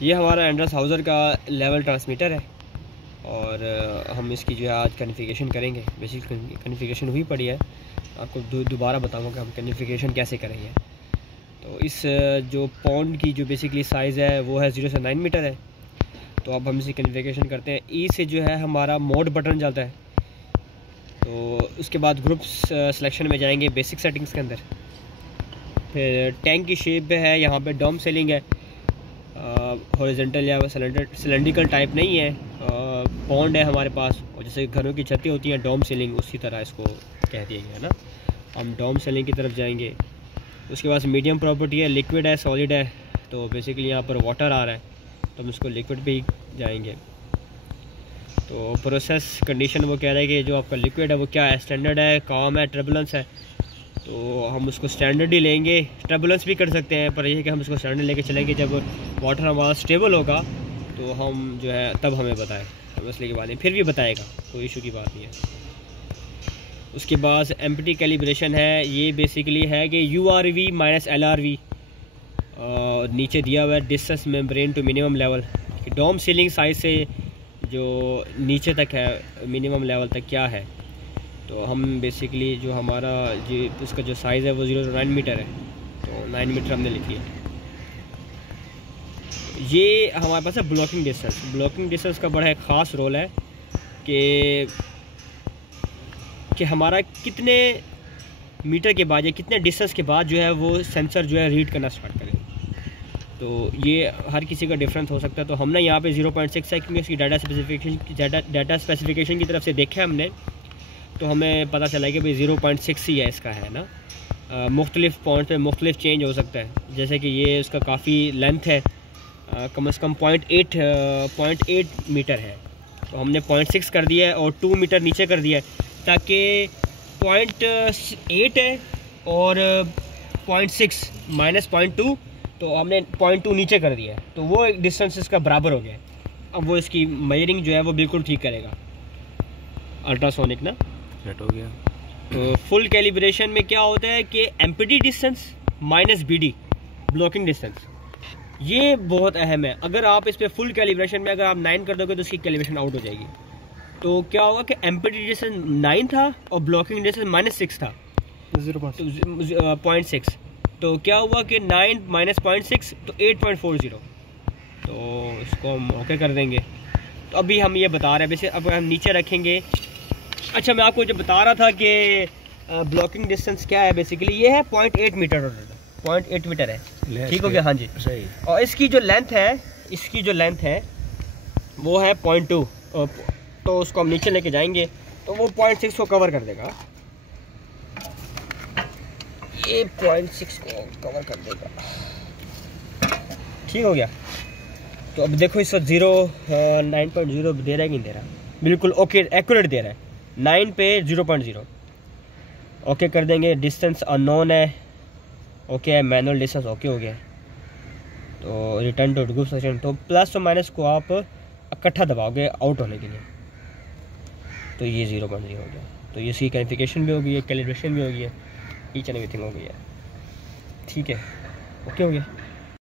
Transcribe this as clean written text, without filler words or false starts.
ये हमारा एंड्रस हाउज़र का लेवल ट्रांसमीटर है और हम इसकी जो है आज कॉन्फ़िगरेशन करेंगे। बेसिक कॉन्फ़िगरेशन हुई पड़ी है, आपको दोबारा बताऊंगा कि हम कॉन्फ़िगरेशन कैसे करेंगे। तो इस जो पॉन्ड की जो बेसिकली साइज़ है वो है 0 से 9 मीटर है। तो अब हम इसी कॉन्फ़िगरेशन करते हैं। ई से जो है हमारा मोड बटन चलता है। तो उसके बाद ग्रुप्स सिलेक्शन में जाएंगे, बेसिक सेटिंग्स के अंदर। फिर टैंक की शेप है, यहाँ पे डोम सेलिंग है, हॉरिजॉन्टल या सिलेंड्रिकल टाइप नहीं है, पॉन्ड है हमारे पास। और जैसे घरों की छतें होती हैं डोम सीलिंग, उसी तरह इसको कह दिया गया है ना। हम डोम सीलिंग की तरफ जाएंगे। उसके बाद मीडियम प्रॉपर्टी है, लिक्विड है, सॉलिड है। तो बेसिकली यहाँ पर वाटर आ रहा है तो हम इसको लिक्विड पे ही जाएंगे। तो प्रोसेस कंडीशन वो कह रहा है कि जो आपका लिक्विड है वो क्या है, स्टैंडर्ड है, काम है, टर्बुलेंस है। तो हम उसको स्टैंडर्ड ही लेंगे। टर्बुलेंस भी कर सकते हैं, पर यह है कि हम उसको स्टैंडर्ड लेके चलेंगे। जब वाटर हमारा स्टेबल होगा तो हम जो है तब हमें बताएं, मसले की बात नहीं, फिर भी बताएगा, कोई इशू की बात नहीं है। उसके बाद एम्प्टी कैलिब्रेशन है। ये बेसिकली है कि URV - LRV नीचे दिया हुआ है, distance membrane to minimum level. Dome ceiling size से जो नीचे तक है मिनिमम लेवल तक क्या है। तो हम बेसिकली जो हमारा जो उसका जो साइज़ है वो 0 से 9 मीटर है। तो 9 मीटर हमने लिख लिया। ये हमारे पास है ब्लॉकिंग डिस्टेंस। ब्लॉकिंग डिस्टेंस का बड़ा एक ख़ास रोल है कि हमारा कितने मीटर के बाद या कितने डिस्टेंस के बाद जो है वो सेंसर जो है रीड करना स्टार्ट करें। तो ये हर किसी का डिफरेंस हो सकता है। तो हमने यहाँ पे 0.6 है क्योंकि उसकी डाटा स्पेसिफिकेशन की तरफ से देखा हमने, तो हमें पता चला कि भाई 0.6 ही है इसका, है ना। मुख्तलिफ पॉइंट पे मुख्तलिफ चेंज हो सकता है। जैसे कि ये उसका काफ़ी लेंथ है, कम से कम 0.8 मीटर है। तो हमने 0.6 कर दिया है और 2 मीटर नीचे कर दिया है ताकि 0.8 है और 0.6 - 0.2, तो हमने 0.2 नीचे कर दिया है। तो वो एक डिस्टेंस इसका बराबर हो गया। अब वो इसकी मेजरिंग जो है वो बिल्कुल ठीक करेगा। अल्ट्रासोनिक ना सेट हो गया। तो फुल कैलिब्रेशन में क्या होता है कि empty distance - BD blocking distance, ये बहुत अहम है। अगर आप इस पे फुल कैलिब्रेशन में अगर आप 9 कर दोगे तो उसकी कैलिब्रेशन आउट हो जाएगी। तो क्या होगा कि एम्प्टी डिस्टेंस 9 था और ब्लॉकिंग डिस्टेंस -6 था, 0.6। तो क्या हुआ कि 9 - 0.6 तो 8.40। तो इसको हम ओके कर देंगे। तो अभी हम ये बता रहे हैं, वैसे अब हम नीचे रखेंगे। अच्छा, मैं आपको जो बता रहा था कि ब्लॉकिंग डिस्टेंस क्या है, बेसिकली ये है 0.8 मीटर। 0.8 मीटर है, ठीक हो गया। हाँ जी, सही। और इसकी जो लेंथ है वो है 0.2। तो उसको हम नीचे लेके जाएंगे तो वो 0.6 को कवर कर देगा। ये 0.6 को कवर कर देगा, ठीक हो गया। तो अब देखो इस वक्त 9.0 दे रहा है कि नहीं दे रहा, बिल्कुल ओके एक्यूरेट दे रहा है। 9 पे 0.0 ओके कर देंगे। डिस्टेंस अननोन है, ओके है। मैनुअल डिस्टेंस ओके हो गया। तो रिटर्न टू ग्रुप सेशन, तो प्लस और माइनस को आप इकट्ठा दबाओगे आउट होने के लिए। तो ये 0.0 हो गया। तो ये इसकी कैलिब्रेशन भी हो गई है, कैलिब्रेशन भी हो गई है, ईच एंड एवरीथिंग हो गई है, ठीक है, ओके हो गया।